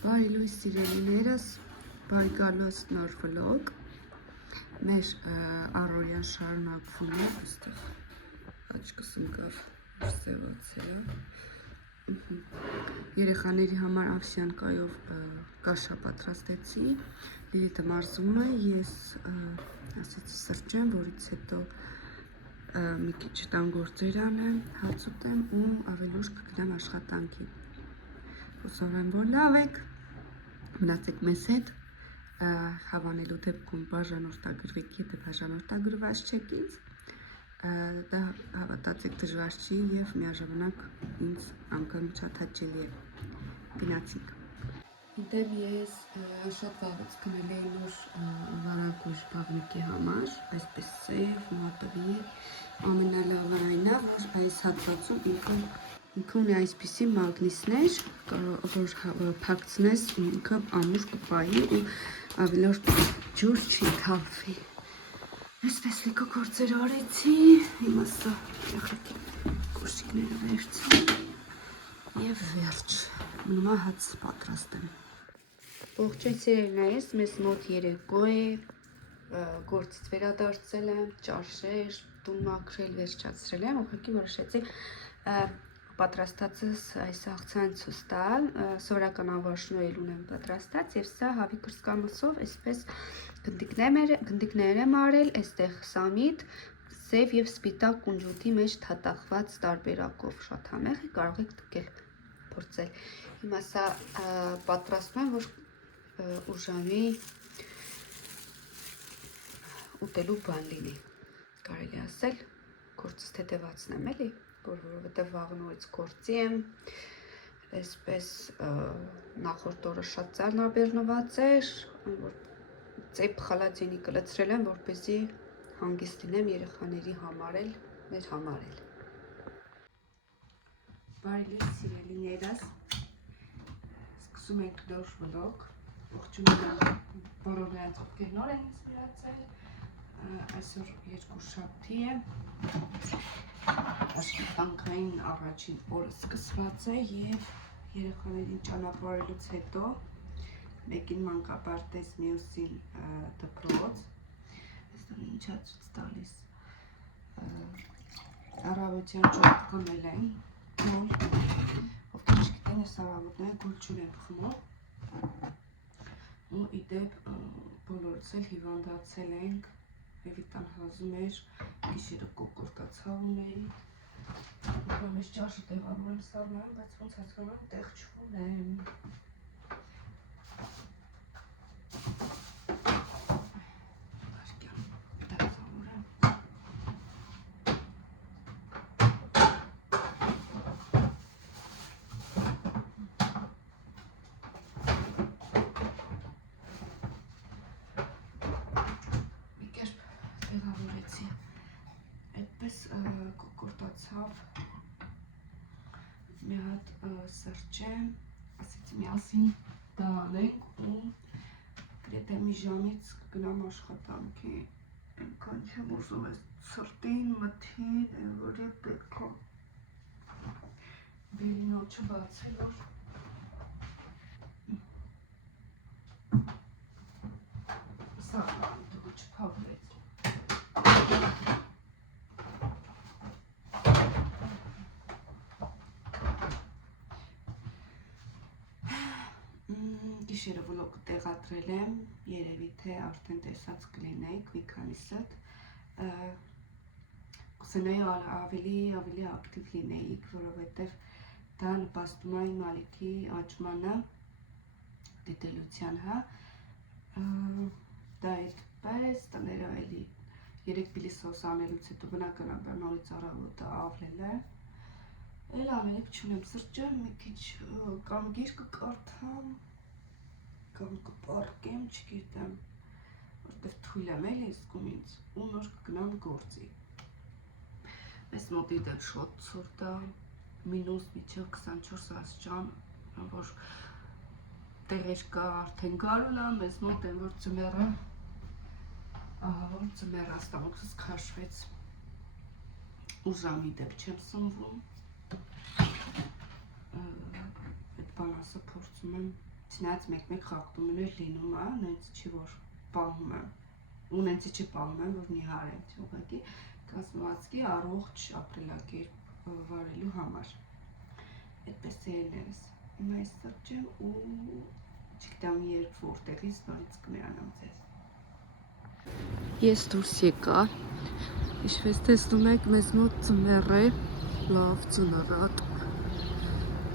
Բարի լույս սիրելիներս, բարի գալուս նոր վլոգ, մեր առօրյան շարունակվում է, այստեղ աչքս ընկավ սևացել է, երեխաների համար ավսյանկայով կաշա պատրաստեցի, Լիլիթը մարզում է, ես ասեցի սրճեմ, որից հետո մի քիչ տան գործեր անեմ, հաց ուտեմ ու ավելի ուշ կգնամ աշխատանքի, հուսով եմ, որ լավ եք, մնացեք մեզ հետ, հավանելու դեպքում բաժանորդագրվեք, եթե բաժանորդագրված չեք ինձ, դա հավատացեք դժվար չի և միաժամանակ ինձ անգամ շատ հաճելի է, գնացինք։ Իդեպ ես շատ վաղուց գնել էի նոր վարագույր բաղնիքի համար, այսպես սև, մատղի, ամենալավը այն է, որ այս հատվածում ինքը ունի այսպիսի մագնիսներ, որ փակցնես ինքը ամուր կպայի ու ավելորդ ջուր չի թափվի։ Այսպես լիքը գործեր արեցի, հիմա սա եղրակի կոշիկները վերցնեմ և վերջ, մնում է հաց պատրաստեմ։ Ողջույն սիրելիներս, մեզ մոտ երեկո է, գործից վերադարձել եմ, ճաշեր, տուն մաքրել, վերջացրել եմ, ուղղակի որոշեցի պատրաստածս այս աղցան ցույց տալ, սովորական ավաշնոյել ունեմ պատրաստած և սա հավի կրծքամսով այսպես գնդիկներ եմ արել, այստեղ սամիտ, սև և սպիտակ կունջուտի մեջ թաթախված տարբերակով, շատ համեղ է, կարող եք տկել, փորձել։ Հիմա սա պատրաստում եմ, որ ուժամի ուտելու բան լինի, կարելի ասել, գործս թեթևացնեմ էլի, որովհետև վաղն օրից գործի եմ, այսպես նախորդ օրը շատ ծառնաբեռնված էր, ծեպ խալադյենիկը լցրել եմ, որպեսզի հանգիստ լինեմ երեխաների համար էլ, մեր համար էլ։ Բարի լույս սիրելիներս, սկսում ենք նոր վլոգ, ողջունում եմ բոլոր նրանց, ովքեր նոր են ինձ միացել, այսօր երկուշաբթի է, աշխատանքային առաջին օրը սկսված է և երեխաներին ճանապարհելուց հետո մեկին մանկապարտեզ, մյուսին դպրոց, այստեղ ինչա ցույց տալիս, առավոտյան ջուր խմել են, գուլ, ովքեր չգիտեն, ես առավոտները գուլ ջուր եմ խմում, ու իդեպ բոլորս էլ հիվանդացել ենք, Էվիտան հազում էր, գիշերը կոկորտացավ ունեի, ուղղում ես ճաշը տեղավորեմ սառնայում, բայց ոնց հասկանում տեղ չունեմ։ Այդպես կոկորտացավ, մի հատ սրճեմ, ասեցի միասին դա անենք ու գրեթե մի ժամից կգնամ աշխատանքի, այնքան չեմ ուզում ես սրտին, մթին, այն որ է պետք է բելին օջը բացել, որ սա դուք չփավվեց։ Գիշերը վլոգը տեղադրել եմ, երևի թե արդեն տեսած կլինեք մի քանիսդ, կուզենայի ավելի ակտիվ լինեիք, որովհետև դա նպաստում է իմ ալիքի աճմանը, դիտելության, դա այդպես, տները էլի 3 պիլիսոս անելուց հետո բնականաբար նորից առավոտը ավլել է, էլ անելիք չունեմ, սրճեմ, մի քիչ կամ գիրք կկարդամ, կամ կպառկեմ, չգիտեմ, որտև թույլ եմ էլի զգում ինձ ու նոր կգնամ գործի։ Մեզ մոտ իդեպ շատ ցուրտ է, մինուս մինչև 24 աստիճան, որ տեղեր կա արդեն գարուն է, մեզ մոտ են որ ձմեռը, ահա որ ձմեռը աստամոքսս քաշվեց, ուժամի դեպ չեմ սնվում, այդ բանասը փորձում եմ Չնայած մեկ-մեկ խախտումներ լինում է, նենց չի որ պահում եմ, ու նենց չի պահում եմ, որ մի հարեմ, ուղղակի կազմվածքի առողջ ապրելակերպ վարելու համար։ Այդպես է ելնելս։ Հիմա ես սրճեմ ու չգիտեմ երբ որտեղից նորից կմիանամ ձեզ։ Ես դուրս եկա, ինչպես տեսնում եք, մեզ մոտ ձմեռ է, լավ ձնառատ,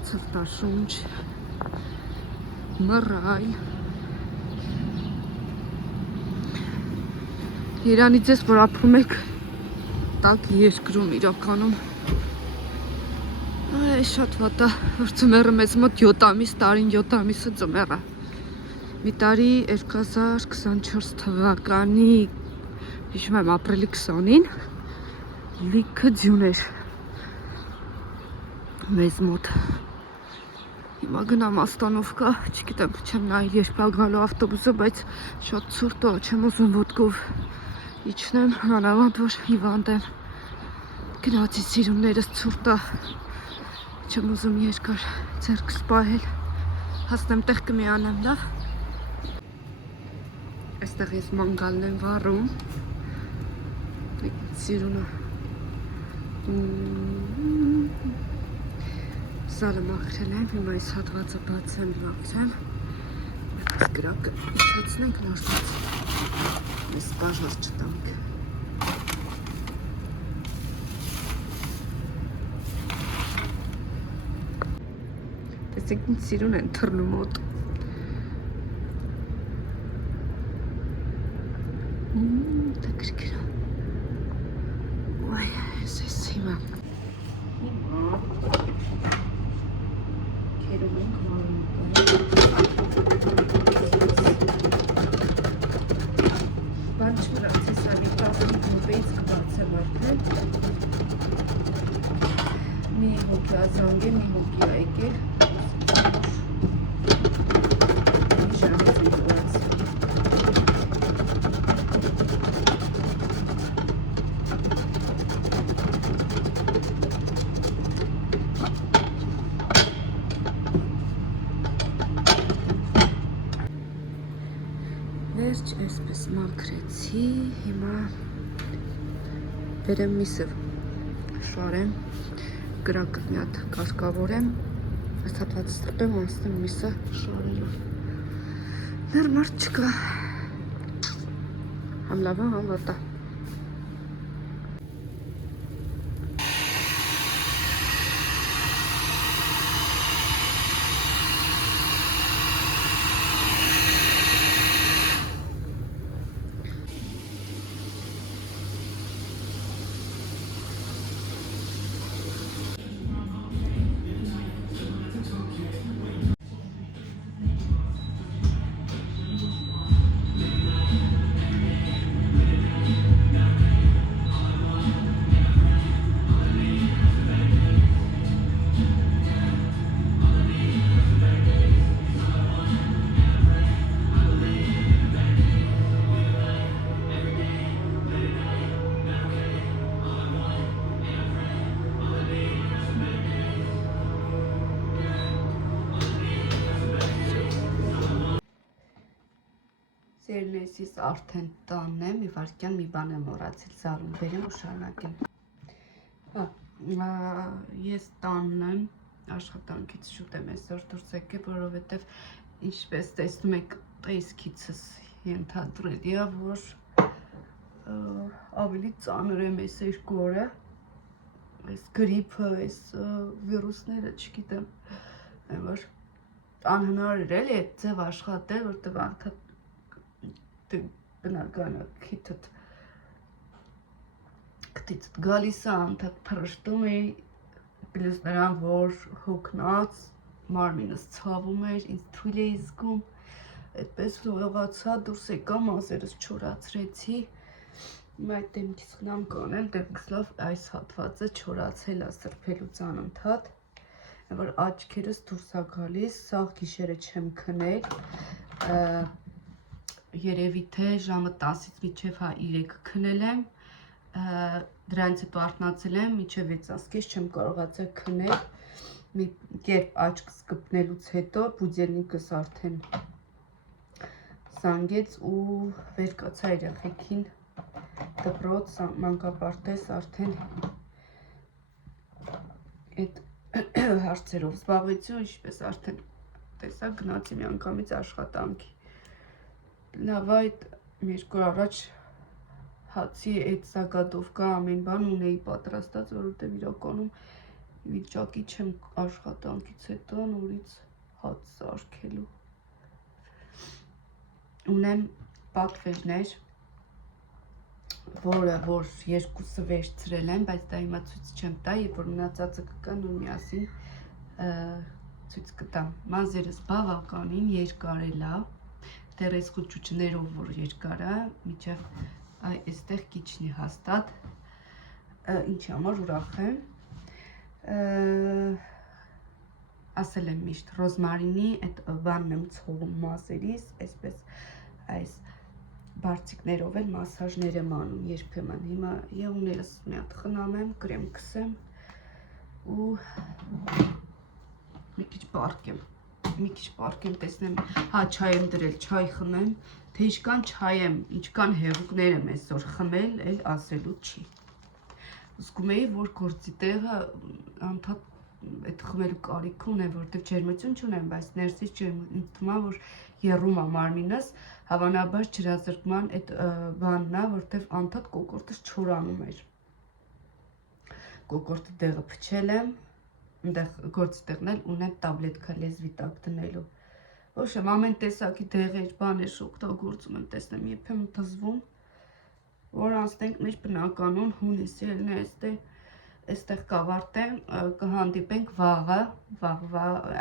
ցրտաշունչ, մռայլ։ Իրանից ես որ ապրում եք տակ երկրում իրականում շատ վատ է, որ ձմեռը մեզ մոտ 7 ամիս, տարին 7 ամիսը ձմեռ է։ Մի տարի 2024 թվականի հիշում եմ ապրիլի 20-ին լիքը ձյուն էր մեզ մոտ։ Հիմա գնամ Աստանովկա, չգիտեմ, չեմ նայել երբ է գալու ավտոբուսը, բայց շատ ցուրտ է, չեմ ուզում ոտքով իջնեմ, մանավանդ որ հիվանդ եմ։ Գնացի սիրուններս ցուրտ է, չեմ ուզում երկար ձեռքս պահել, հասնեմ տեղ կմիանամ, լավ։ Այստեղ ես մանգալն եմ վառում, սիրունը սալը մաքրել եմ, հիմա այս հատվածը բացեմ, մաքրեմ, այս գրակը իջացնենք նորից, այս բաժար չտանք։ Տեսեք ինչ սիրուն են թռնում մոտ։ Տակրկիրա։ Ոայ, ես հիմա։ Քերում ենք բան չմրացի սալի 15 րոպեից կբացեմ արդեն։ Մի հոգի ազանգ է, մի հոգի է եկել։ Վերջ այսպես մաքրեցի, հիմա բերեմ միսը շարեմ, գրակը մի հատ կարգավորեմ, այս հատվածը սրտեմ, անցնեմ միսը շարելով։ Ներ մարդ չկա, համ լավ է, համ վատ է։ Սերնես ես արդեն տանն եմ, մի վարկյան մի բան եմ մոռացել զարում, բերեմ ու շարունակեմ։ Ես տանն եմ, աշխատանքից շուտ եմ այսօր դուրս եկել, որովհետև ինչպես տեսնում եք, տեսքիցս ենթադրել է, որ ավելի ծանր եմ այս 2 օրը, այս գրիպը, այս վիրուսները, չգիտեմ, որ անհնար էր էլի այդ ձև աշխատել, որտեղ անդադ բնականը քիթդ գալիս է, անդադ փռշտում էի, պլյուս նրան, որ հոգնած, մարմինս ցավում էր, ինձ թույլ էի զգում, այդպես լողացա, դուրս եկա, մազերս չորացրեցի, հիմա այդ դեմքից խնամ կանեմ, դեմքս լավ այս հատվածը չորացել է սրբելուց անընդհատ, որ աչքերս դուրս է գալիս, սաղ գիշերը չեմ քնել, երևի թե ժամը 10-ից մինչև 3 քնել եմ, դրանից հետո արթնացել եմ, մինչև 6 ասկես չեմ կարողացել քնել, մի կերպ աչքս կպնելուց հետո բուդելնիկս արդեն զանգեց ու վեր կացա երեխեքին դպրոց, մանկապարտեզ արդեն այդ հարցերով զբաղվեցի ու ինչպես արդեն տեսա գնացի մի անգամից աշխատանքի։ Լավ այդ երկու առաջ հացի այդ սագադովկա ամեն բան ունեի պատրաստած, որովհետև իրականում վիճակի չեմ աշխատանքից հետո նորից հաց սարքելու։ Ունեմ պատվերներ, որ երկուսը վերցրել եմ, բայց դա հիմա ցույց չեմ տա, երբ որ մնացածը կգա նույն միասին ցույց կտամ։ Մազերս բավականին երկար է լավ, դեռ այս խուճուճներով որ երկար է, միջև այստեղ քիչնի հաստատ, ինչի համար ուրախ եմ, ասել եմ միշտ ռոզմարինի այդ բանն եմ ցողում մազերիս, այսպես այս բարձիկներով էլ մասաժներ եմ անում երբեմն, հիմա եղուներս մի հատ խնամեմ, կրեմ քսեմ ու մի քիչ պարկեմ, տեսնեմ, հա չայ եմ դրել, չայ խմեմ, թե ինչքան չայ եմ, ինչքան հեղուկներ եմ այսօր խմել, էլ ասելու չի։ Զգում էի, որ գործի տեղը անդադ այդ խմելու կարիք ունեմ, որտեղ ջերմություն չունեմ, բայց ներսից ինձ թվում է, որ եռում է մարմինս, հավանաբար ջրազրկման այդ բանն է, որտեղ անդադ կոկորդս չորանում էր։ Կոկորդի տեղը փչել եմ, այնտեղ գործի տեղն էլ ունեմ տաբլետկա լեզվի տակ դնելու։ Ոչ եմ ամեն տեսակի դեղեր, բաներ օգտագործում եմ, տեսնեմ երբեմն թզվում, որ անցնենք մեր բնականon հունիսի ելն է, այստեղ կավարտեմ, կհանդիպենք վաղը,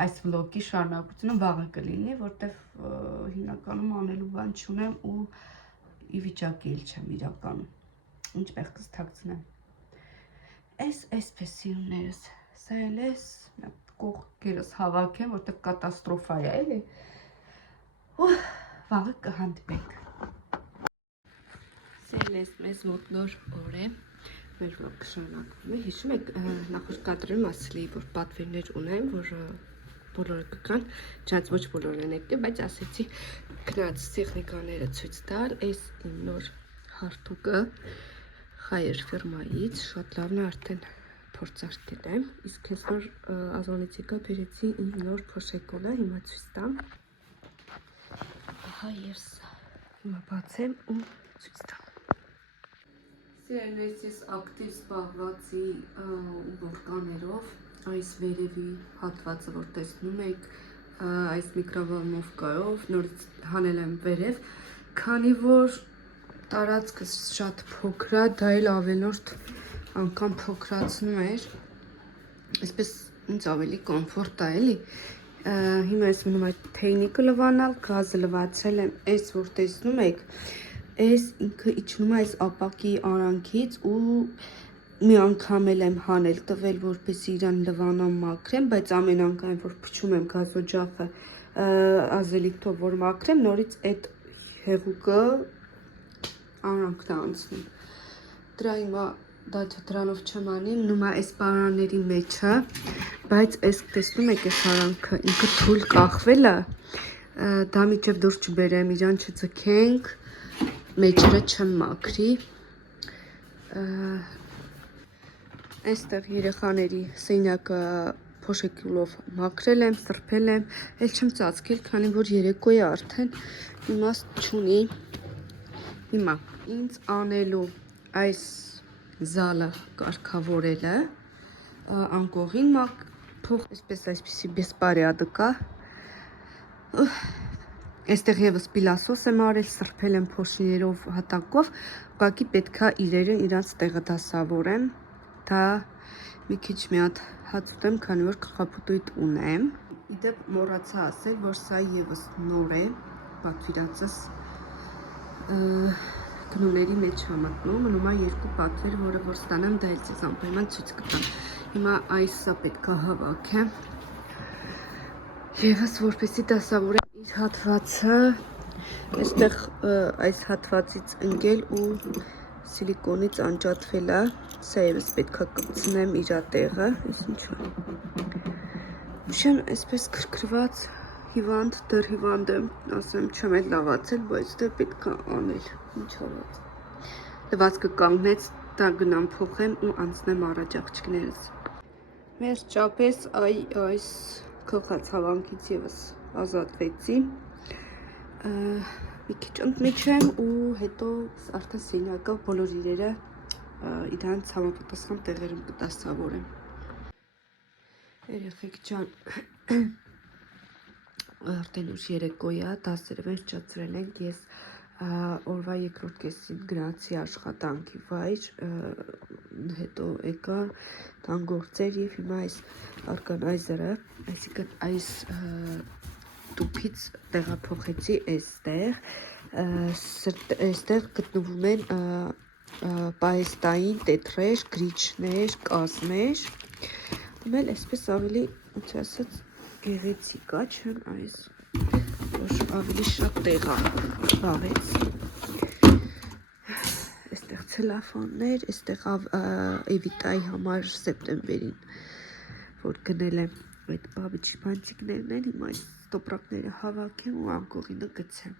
այս վլոգի շարունակությունը վաղը կլինի, որտեղ հիմնականում անելու բան չունեմ ու ի վիճակի էլ չեմ իրականում, ինչպես կստակցնեմ։ Այսպես սիրուններս, սա էլ ես, կողքերս հավաքեմ, որտեղ կատաստրոֆա է, էլի, ու վաղը կհանդիպենք։ Սա էլ ես մեզ մոտ նոր օր է, մեր վլոգը շարունակվում է, հիշում եք նախորդ կադրում ասել էի, որ պատվերներ ունեմ, որ բոլորը կգան, չնայած ոչ բոլորն են եկել, բայց ասեցի գնաց տեխնիկաները ցույց տալ, այս իմ նոր հարթուկը Խայեր ֆիրմայից, շատ լավն է արդեն փորձարկել եմ, իսկ ես որ Ազոնից եկա բերեցի իմ նոր փոշեկոլը, հիմա ցույց տամ։ Ահա եւ սա։ Հիմա բացեմ ու ցույց տամ։ Սիրելիներս, ես ակտիվ զբաղված եմ բորկաներով, այս վերևի հատվածը, որ տեսնում եք, այս միկրովոլնովկայով նորից հանել եմ վերև, քանի որ տարածքս շատ փոքր է, դա էլ ավելորդ անգամ փոքրացնում էր, այսպես ինձ ավելի կոմֆորտ է, էլի, հիմա ես մնում այդ թեյնիկը լվանալ, գազը լվացել եմ, այս որ տեսնում եք, այս ինքը իջնում է այս ապակի արանքից ու մի անգամ էլ եմ հանել տվել, որպեսզի իրան լվանամ մաքրեմ, բայց ամեն անգամ որ փչում եմ գազօջախը ազելիտով որ մաքրեմ, նորից այդ հեղուկը արանքն է անցնում։ Դրա հիմա դրանով չեմ անի, մնում է այս պարանների մեջը, բայց այս տեսնում եք այս արանքը ինքը թույլ կախվել է, դա միջև դուրս չբերեմ, իրան չձգենք, մեջերը չեմ մաքրի։ Այստեղ երեխաների սենյակը փոշեկուլով մաքրել եմ, սրբել եմ, էլ չեմ ծածկել, քանի որ երեկո է արդեն իմաստ չունի։ Հիմա ինձ անելու այս զալը կարգավորելը, անկողին փող, այսպիսի բեսպարյադը կա, այստեղ եւս պիլասոս եմ արել, սրբել եմ փոշիներով հատակով, ուղղակի պետքա իրերը իրանց տեղը դասավորեմ, դա մի քիչ մի հատ հաց ուտեմ, քանի որ կղապուտույտ ունեմ, իդեպ մոռացա ասել, որ սա եւս նոր է, պատվիրածս գնոների մեջ համատնում, մնում է երկու պատվեր, որը որ ստանամ, դա էլ ձեզ անպայման ցույց կտամ։ Հիմա այսա պետք է հավաքեմ։ Եվս որպեսի դասավորեմ իր հատվածը, այստեղ այս հատվածից ընկել ու սիլիկոնից անջատվել է, սա եւս պետք է կպցնեմ իր տեղը, այս ինչու։ Միշան այսպես քրքրված հիվանդ դեռ հիվանդ եմ, ասեմ չեմ էլ լավացել, բայց դե պետք է անել, ինչ արած։ Լվացքը կանգնեց, դա գնամ փոխեմ ու անցնեմ առաջ աղջիկներս։ Վերջապես այս քողացավանքից եւս ազատվեցի։ Մի քիչ ընդմիջեմ ու հետո արդեն սենյակը բոլոր իրերը իրանց համապատասխան տեղերում կտասավորեմ։ Երեխեք ջան, արդեն ուշ երեկոյ է, 10-ը վերջացրել ենք, ես օրվա երկրորդ կեսին գնացի աշխատանքի վայր, հետո եկա տան գործեր եւ հիմա այս օրգանայզերը, այսինքն այս տուփից տեղափոխեցի այստեղ, այստեղ գտնվում են պահեստային տետրեր, գրիչներ, կազմեր, ումել այսպես ավելի, ոնց ասած, գեղեցիկ է, չեմ այս, որ ավելի շատ տեղ է բաղեց, այստեղ ցելոֆաններ, այստեղ Էվիտայի համար սեպտեմբերին, որ գնել եմ այդ բաբիչ բանջիկներն են, հիմա այս տոպրակները հավաքեմ ու անկողինը գցեմ։